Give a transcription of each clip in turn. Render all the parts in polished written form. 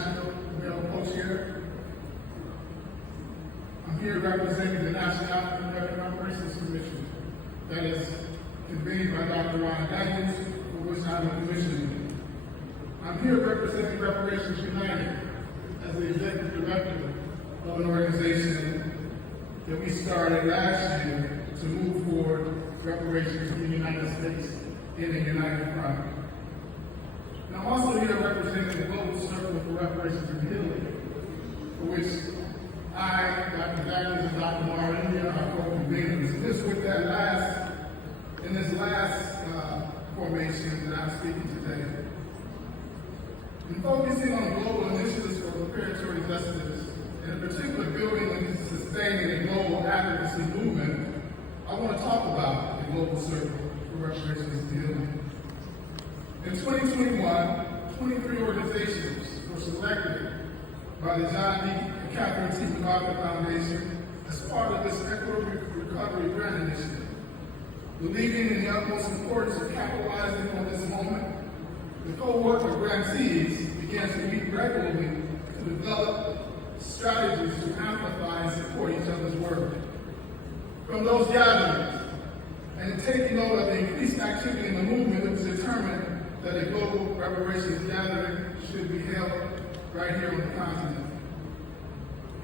National Male Co-Chair. I'm here representing the National African American Reparations Commission that is convened by Dr. Ron Daniels, for which I'm the commissioner. I'm here representing Reparations United as the executive director of an organization that we started last year to move forward reparations in the United States in a united front. And I'm also here representing the Global Circle for Reparations and Healing, for which I, Dr. Daniels, and Dr. Marindia are co-conveners. In this last formation that I'm speaking today, in focusing on global initiatives for reparatory justice, and in particular building and sustaining a global advocacy movement, I want to talk about the Global Circle for Reparations and Healing. In 2021, 23 organizations were selected by the John D. and Catherine T. MacArthur Foundation as part of this Equitable Recovery Grant Initiative. Believing in the utmost importance of capitalizing on this moment, the cohort of grantees began to meet regularly to develop strategies to amplify and support each other's work. From those gatherings, and in taking note of the increased activity in the movement, it was determined that a global reparations gathering should be held right here on the continent.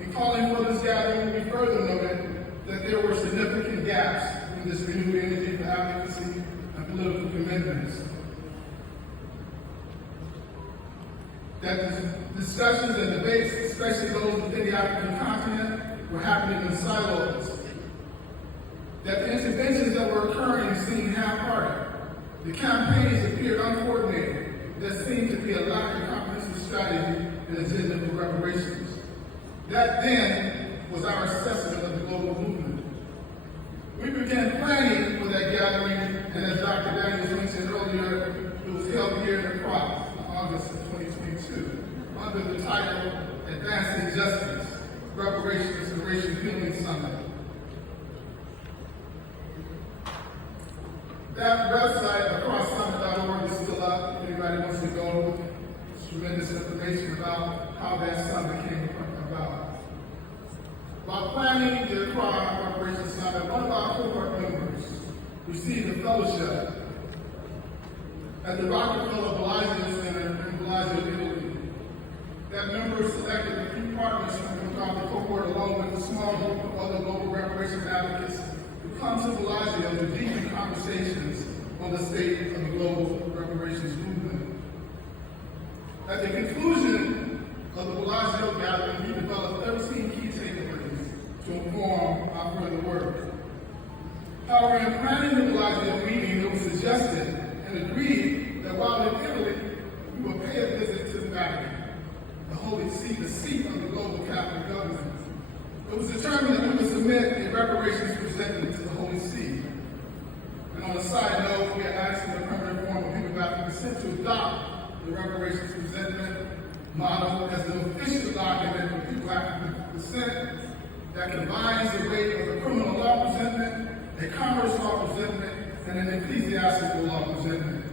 In calling for this gathering, we further noted that there were significant gaps in this renewed energy for advocacy and political commitments. That the discussions and debates, especially those within the African continent, were happening in silos. That the interventions that were occurring seemed half-hearted. The campaigns appeared uncoordinated. There seemed to be a lack of comprehensive strategy and agenda for reparations. That then was our assessment of the global movement. We began planning for that gathering, and as Dr. Daniels mentioned earlier, it was held here in Accra in August of 2022, under the title Advancing Justice, Reparations and Racial Healing Summit. That website, acrosssummit.org, is still up. If anybody wants to go, there's tremendous information about how that summit came about. While planning the Accra Reparations Summit, one of our cohort members received a fellowship at the Rockefeller Bellagio Center in Bellagio, Italy. That member selected a few partners from throughout the cohort, along with a small group of other global reparations advocates, to come to Bellagio to deepen conversations on the state of the global reparations movement. At the conclusion of the Bellagio gathering, we developed 13 key takeaways to inform our further work. However, in planning the Bellagio meeting, it was suggested and agreed that while in Italy, we would pay a visit to the Vatican, the Holy See, the seat of the global Catholic government. It was determined that we would submit a reparations presentment to the Holy See. And on a side note, we are asking the permanent form of people of African descent to adopt the reparations presentment model as an official document for people of African descent that combines the weight of a criminal law presentment, a commerce law presentment, and an ecclesiastical law presentment.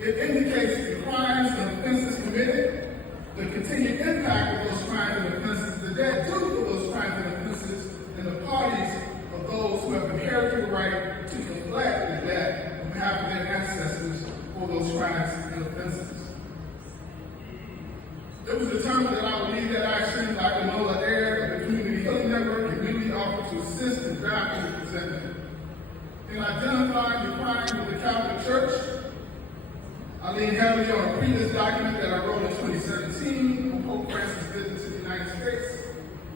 It indicates the crimes and offenses committed, the continued impact of those crimes and offenses, the debt due to those crimes and offenses, and the parties of those who have inherited the right to collect the debt on behalf of their ancestors for those crimes and offenses. It was determined that I would lead that action. Dr. Nola Air of the Community Healing Network and community offered to assist in drafting the presentment. In identifying the crimes of the Catholic Church, I lean heavily on a previous document that I wrote in 2017 on Pope Francis' visit to the United States,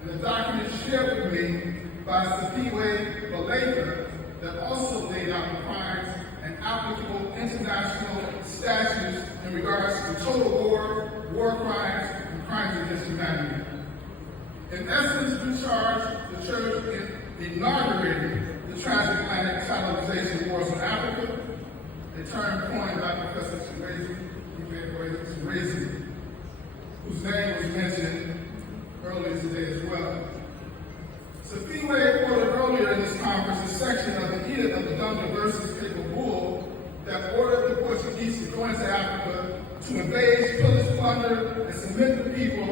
and a document shared with me by Sipiwe Balanta that also laid out the crimes and applicable international statutes in regards to total war crimes, and crimes against humanity. In essence, we charge the Church in inaugurating the transatlantic colonization wars on Africa, a term coined by Professor Shirazi, whose name was mentioned earlier today as well. Sipiwe quoted earlier in this conference a section of the Edict of the Dunda versus Papal Bull that ordered the Portuguese to go into Africa to invade, pillage, plunder, and submit the people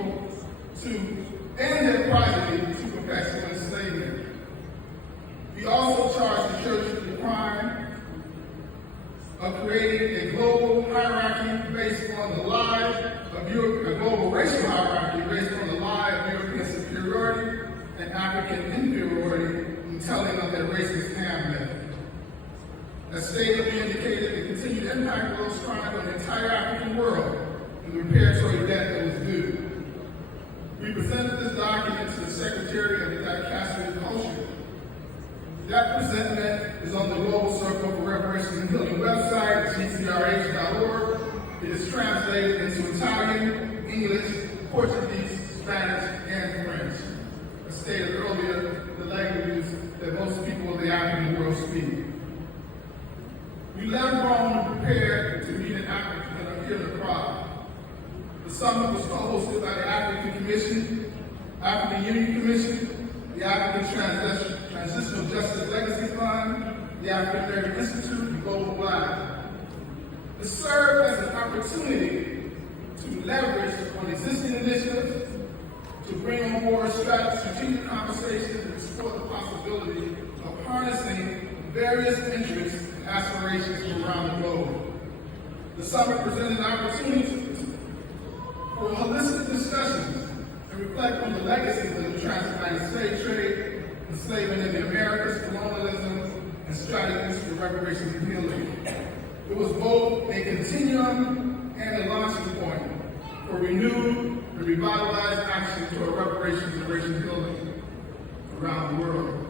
of creating a global hierarchy based on the lie of Europe, a global racial hierarchy based on the lie of European superiority and African inferiority in telling of their racist Kamm myth. As stated, we indicated the continued impact of those crimes on the entire African world and the reparatory debt that was due. We presented this document to the Secretary of the Dicastery of Culture. That presentment is on the Global Circle for Reparations and Healing website, gcrh.org. It is translated into Italian, English, Portuguese, Spanish, and French. As stated earlier, the languages that most people in the African world speak. We left Rome prepared to meet in Africa here in Accra. The summit was co-hosted by the African Commission, African Union Commission, the African Transitional Justice Legacy Fund, the African American Institute, and Global Black. It served as an opportunity to leverage on existing initiatives, to bring on board strategic conversations and explore the possibility of harnessing various interests and aspirations from around the globe. The summit presented opportunities for holistic discussions and reflect on the legacies of the transatlantic slave trade, enslavement in the Americas, colonialism, and strategies for reparations and healing. It was both a continuum and a launching point for renewed and revitalized action toward reparations and racial healing around the world.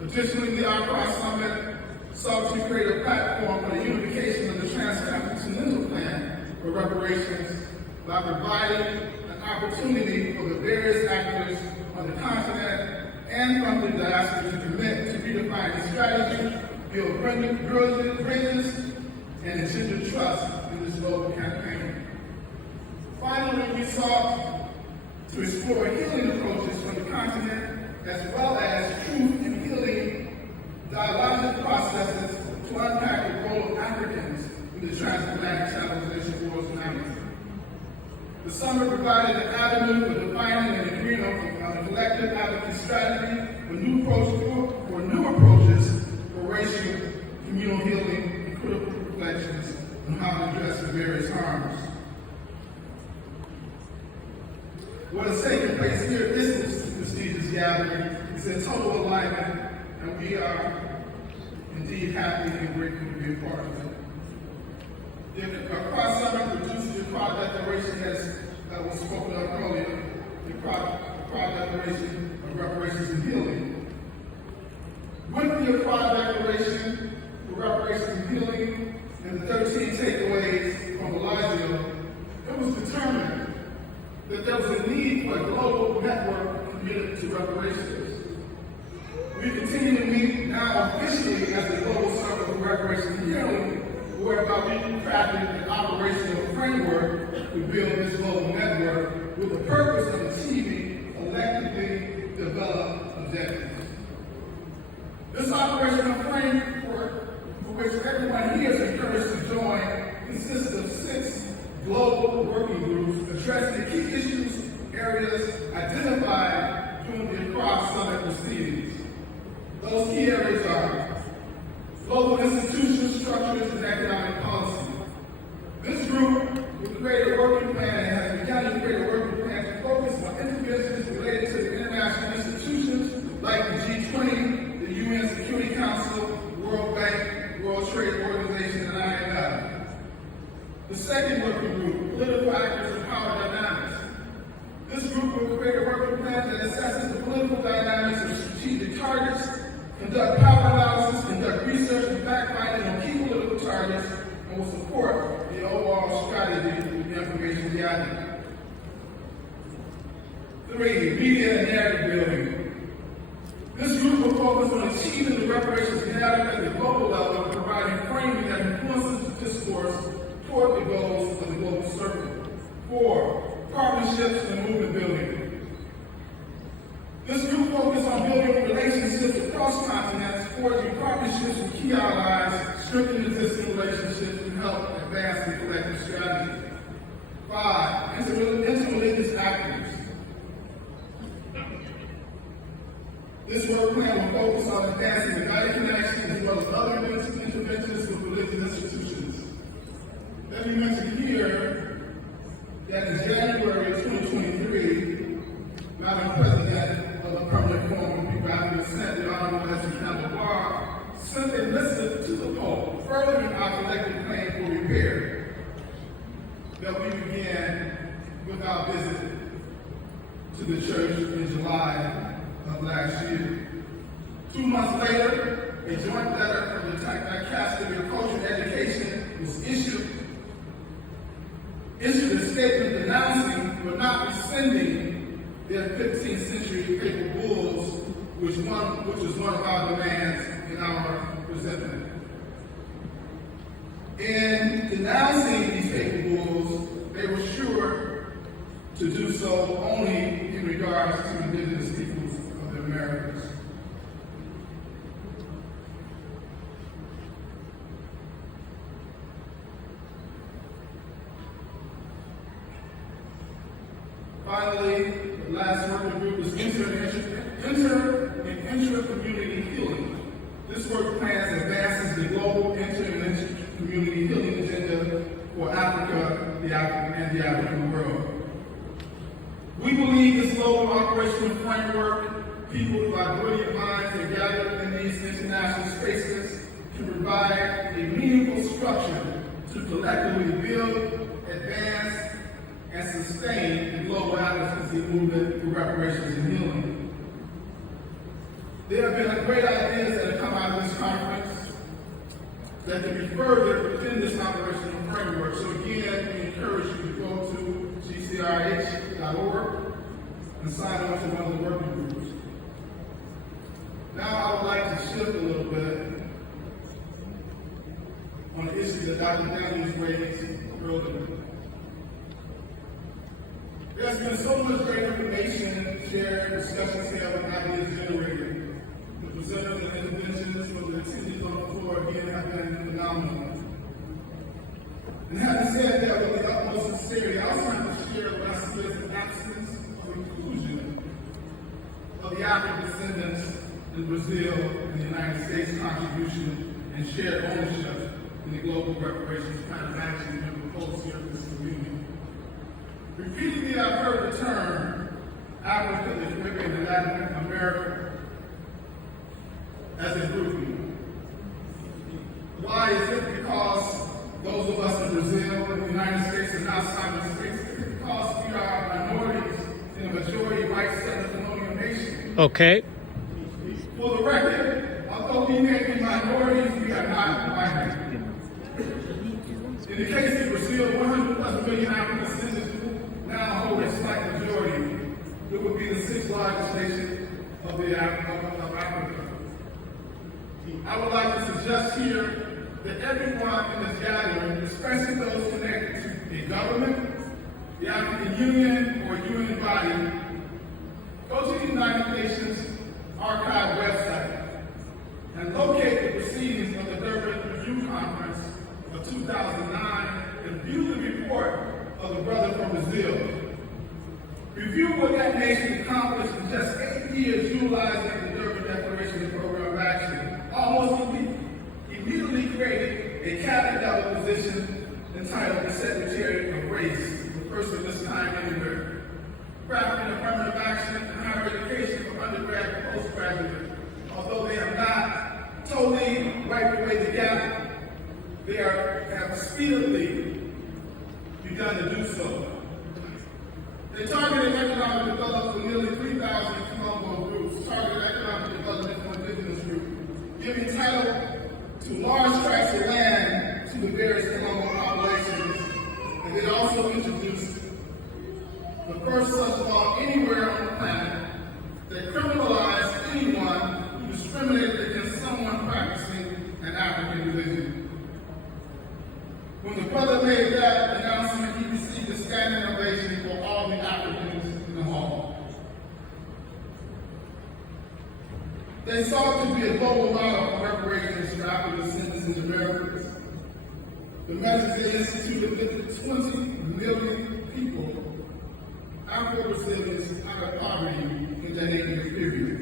Additionally, the Accra Summit sought to create a platform for the unification of the Transcontinental Plan for reparations by providing an opportunity for the various actors on the continent and from the diaspora to commit to redefining strategy, build bridges, and engender trust in this global campaign. Finally, we sought to explore healing approaches from the continent as well as truth and healing dialogic processes to unpack the role of Africans in the transatlantic stabilization of world dynamics. The summit provided an avenue for defining and agreeing on a collective advocacy strategy for new approaches for racial communal healing and critical reflections on how to address the various harms. What has taken place here at this prestigious gathering is in total alignment, and we are indeed happy and grateful to be a part of it. The Accra Summit produces the Accra Declaration that was spoken of earlier, the Accra Declaration of Reparations and Healing. With the Accra Declaration for Reparations and Healing and the 13 takeaways from Bellagio, it was determined that there was a need for a global network committed to reparations. We continue to meet now officially as the Global Circle for Reparations and Healing, whereby we crafted an operational framework to build this global network with the purpose of achieving collectively developed objectives. This operational framework, for which everyone here is encouraged to join, consists of 6 global working groups addressing the key issues areas identified during the Accra Summit proceedings. Those key areas are global institutions, structures, and economic policy. This group will create a working plan and has begun to create a working plan to focus on interventions related to the international institutions like the G20, the UN Security Council, World Bank, World Trade Organization, and IMF. The second working group, political actors and power dynamics. This group will create a working plan that assesses the political dynamics of strategic targets, conduct power analysis, conduct research and fact-finding on key political targets, and will support the overall strategy with the information gathering. 3, media and narrative building. This group will focus on achieving the reparations narrative at the global level and providing framing that influences the discourse toward the goals of the Global Circle. 4, partnerships and movement building. This group focuses on building relationships across continents, forging partnerships with key allies, strengthening existing relationships, and help advance the collective strategy. 5, interreligious actors. This work plan will focus on advancing united connection as well as other interventions with religious institutions to the Pope, furthering our collective claim for repair that we began with our visit to the church in July of last year. 2 months later, a joint letter from the Dicastery of Culture and Education was issued a statement denouncing but not rescinding their 15th century papal bulls, which was one of our demands in our resentment. In denouncing these papal bulls, they were sure to do so only in regards to indigenous peoples of the Americas. Finally, the last working group is inter and intra-community healing. This work plans advances the global inter and intra-community healing agenda for Africa and the African world. We believe this global operational framework, people by brilliant minds that gather in these international spaces, can provide a meaningful structure to collectively build, advance, and sustain the global advocacy movement for reparations and healing. There have been great ideas that have come out of this conference that can be furthered within this operational framework. So again, we encourage you to go to gcrh.org and sign on to one of the working groups. Now I would like to shift a little bit on the issue that Dr. Daniels raised earlier. There's been so much great information shared, discussions held, and ideas generated. The presenters and interventions from the attendees on the floor again have been phenomenal. And having said that with the utmost sincerity, I also have to share what I see as an absence of inclusion of the African descendants in Brazil and the United States' contribution and shared ownership in the global reparations plan of action and proposed here in this community. Repeatedly, I've heard the term Africa, the Caribbean, and Latin America as a grouping. Why is it? Because those of us in Brazil, in the United States, and outside of the States, is it because we are minorities in a majority white settler colonial nation? Okay. For the record, although we may be minorities, we are not white. In the case of Brazil, 100+ million African descendants now hold a slight majority. It would be the 6th largest nation of Africa. I would like to suggest here that everyone in this gathering, especially those connected to the government, the African Union, or UN body, go to the United Nations Archive website and locate the proceedings of the Durban Review Conference of 2009 and view the report of the brother from Brazil. Review what that nation accomplished in just 8 years utilizing the Durban Declaration and Program of Action. Almost immediately created a cabinet level position entitled the Secretary of Race, the first of this kind anywhere. Crafting affirmative action and higher education for undergrad and postgraduate. Although they have not totally wiped away the gap, they have speedily begun to do so. They targeted economic development for nearly 3,000 Colombo groups, targeted economic development for indigenous groups, giving title to large tracts of land to the various Colombo populations. And they also introduced the first such law anywhere on the planet that criminalized anyone who discriminated against someone practicing an African religion. When the brother made that announcement, he received a standing ovation for all the Africans in the hall. They sought to be a global model for reparations for African descendants in the Americas. The measures they instituted lifted 20 million people, Afro-Brazilians, out of poverty in that 8-year period.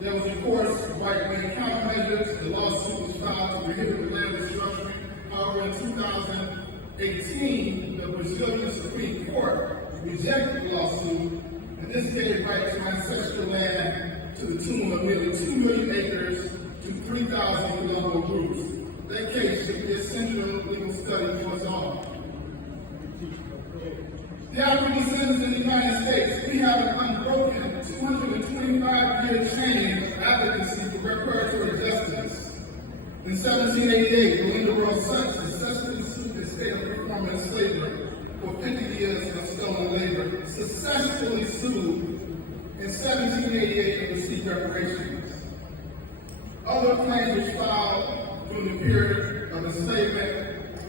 There was, of course, right-wing countermeasures. The lawsuit was filed to prohibit the land restructuring. However, in 2018, the Brazilian Supreme Court rejected the lawsuit, and this gave right to ancestral land to the tune of nearly 2 million acres to In 1788, Belinda World successfully sued the state of performing slavery for 50 years of stolen labor, successfully sued in 1788 and received reparations. Other claims were filed during the period of enslavement,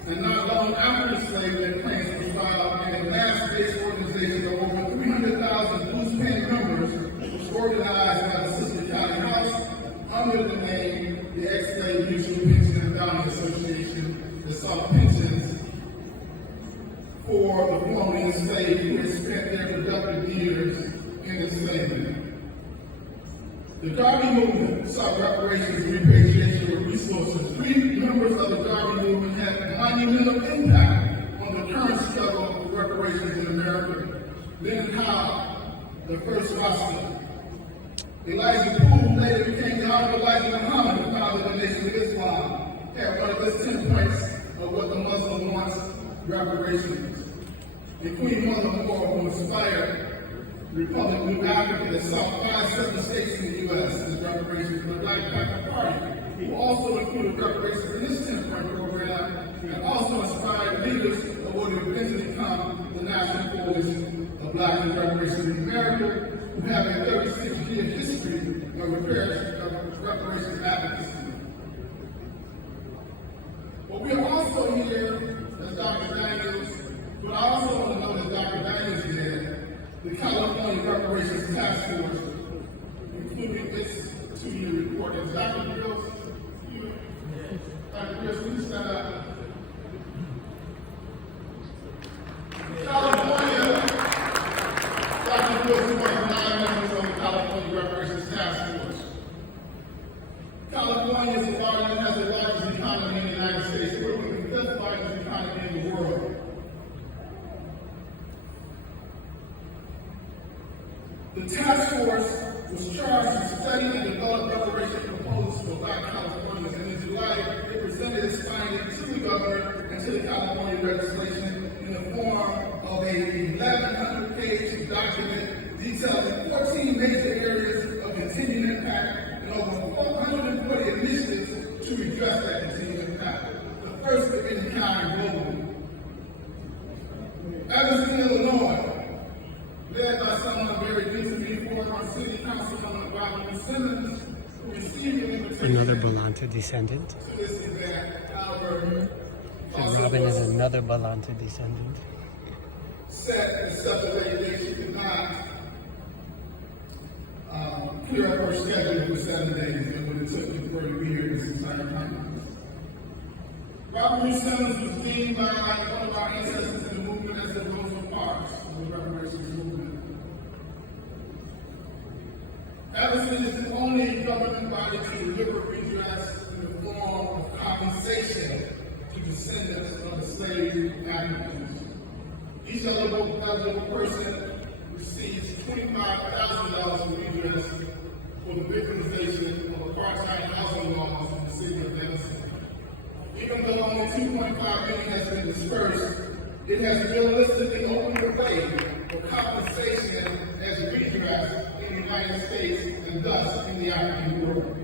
and not long after enslavement, claims were filed in a mass-based organization of over 300,000 loose paying members, which was organized by the Sister County House under the name the Ex-Slave Mutual Pension and Endowment Association, that sought pensions for the formerly enslaved who had spent their productive years in enslavement. The Garvey movement sought reparations and repatriation with resources. Three members of the Garvey movement had monumental impact on the current struggle for reparations in America. Leonard Kamm, the first Rasta. Elijah Poole, who later became the Honorable Elijah Muhammad, who founded the Nation of Islam, had one of his 10 points of what the Muslim wants, reparations. And Queen Mother Moore, who inspired the Republic of New Africa that saw 5 separate states in the U.S. as reparations for the Black Panther Party, who also included reparations in this 10-point program, and also inspired leaders of what would eventually become the National Coalition of Black and Reparations in America, who have a 36-year history of reparations advocacy. But we are also here, as Dr. Daniels, but I also want to know that Dr. Daniels did, the California Reparations Task Force, including its 2-year report. As Dr. Grills, please stand up. California, Dr. Grills is one of 9 members of the California Reparations Task Force. California is has the largest economy in the United States. We're the 5th largest economy in the world. The task force was charged to study and develop reparations proposals for Black Californians, and in July, it presented its findings to the governor and to the California legislation in the form of a 1,100-page document detailing 14 major areas of continuing impact and over 440 initiatives to address that continuing impact, the first of any kind globally. Evanston, Illinois, led by someone very dear to me, former city councilman Robin Simmons, who received an invitation. Another Balanta descendant. To this event, however, So Robin is another Balanta descendant. set and stipulated that she could not clear up her schedule for 7 days, and what it took for her to be here this entire conference. Robin Simmons was deemed by one of our ancestors in the movement as a Rosa Parks of the reparations movement. Evanston is the only government body to deliver redress in the form of compensation to descendants of enslaved Africans. Each eligible person receives $25,000 in redress for the victimization of apartheid housing laws in the city of Evanston. Even though only $2.5 million has been dispersed, it has realistically opened the way for compensation as redress in the United States and thus in the African world.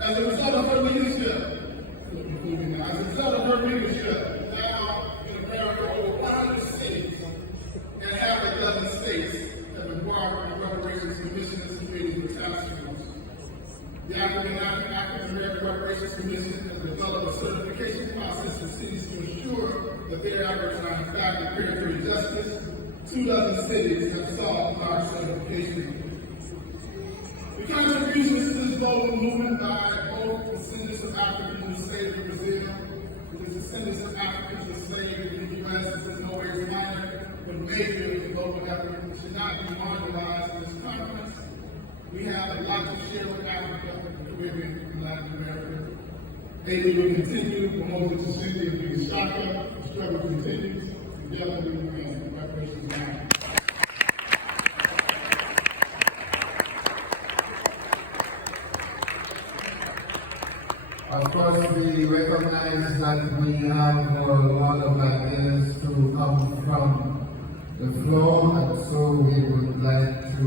As a result of her leadership, now in America, over 100 cities and half a dozen states have embarked on reparations commission as committees for task force. The African American Reparations Commission has developed a certification process for cities to ensure that their efforts are in fact prepared for justice. 2 dozen cities have sought our certification. The contributions to this global movement by both descendants of Africans enslaved in Brazil, the descendants of Africans enslaved in the U.S. is in no way minor, but major in the global effort should not be marginalized in this conference. We have a lot to share with Africa, the Caribbean, and Latin America. Maybe we continue, promoted to Cynthia and be Shaka, the struggle continues, together we win. Reparations United. Of course, we recognize that we have a lot of ideas to come from the floor, and so we would like to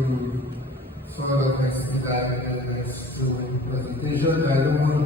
sort of expedite the next 2 presentations. I don't want to